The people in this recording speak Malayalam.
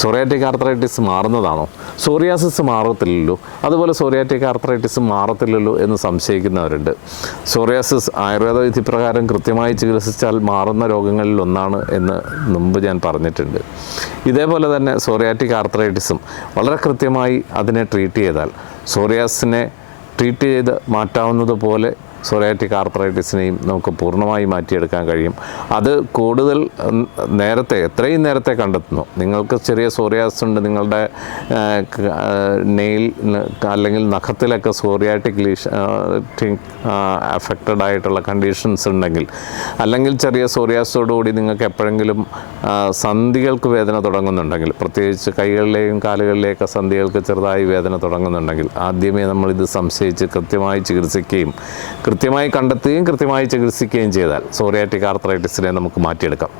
സോറിയാറ്റിക് ആർത്രൈറ്റിസ് മാറുന്നതാണോ? സോറിയാസിസ് മാറത്തില്ലല്ലോ, അതുപോലെ സോറിയാറ്റിക് ആർത്രൈറ്റിസ് മാറത്തില്ലല്ലോ എന്ന് സംശയിക്കുന്നവരുണ്ട്. സോറിയാസിസ് ആയുർവേദ വിധി പ്രകാരം കൃത്യമായി ചികിത്സിച്ചാൽ മാറുന്ന രോഗങ്ങളിൽ ഒന്നാണ് എന്ന് മുമ്പ് ഞാൻ പറഞ്ഞിട്ടുണ്ട്. ഇതേപോലെ തന്നെ സോറിയാറ്റിക് ആർത്രൈറ്റിസും വളരെ കൃത്യമായി അതിനെ ട്രീറ്റ് ചെയ്താൽ, സോറിയാസിനെ ട്രീറ്റ് ചെയ്ത് മാറ്റാവുന്നതുപോലെ സോറിയാറ്റിക് ആർത്രൈറ്റിസിനെയും നമുക്ക് പൂർണ്ണമായി മാറ്റിയെടുക്കാൻ കഴിയും. അത് കൂടുതൽ നേരത്തെ, എത്രയും നേരത്തെ കണ്ടെത്തുന്നു. നിങ്ങൾക്ക് ചെറിയ സോറിയാസിസ് ഉണ്ട്, നിങ്ങളുടെ നെയിൽ അല്ലെങ്കിൽ നഖത്തിലൊക്കെ സോറിയാറ്റിക് അഫക്റ്റഡ് ആയിട്ടുള്ള കണ്ടീഷൻസ് ഉണ്ടെങ്കിൽ, അല്ലെങ്കിൽ ചെറിയ സോറിയാസിസോടുകൂടി നിങ്ങൾക്ക് എപ്പോഴെങ്കിലും സന്ധികൾക്ക് വേദന തുടങ്ങുന്നുണ്ടെങ്കിൽ, പ്രത്യേകിച്ച് കൈകളിലെയും കാലുകളിലെയൊക്കെ സന്ധികൾക്ക് ചെറുതായി വേദന തുടങ്ങുന്നുണ്ടെങ്കിൽ, ആദ്യമേ നമ്മളിത് സംശയിച്ച് കൃത്യമായി ചികിത്സിക്കുകയും കൃത്യമായി കണ്ടെത്തുകയും കൃത്യമായി ചികിത്സിക്കുകയും ചെയ്താൽ സോറിയാറ്റിക് ആർത്രൈറ്റിസിനെ നമുക്ക് മാറ്റിയെടുക്കാം.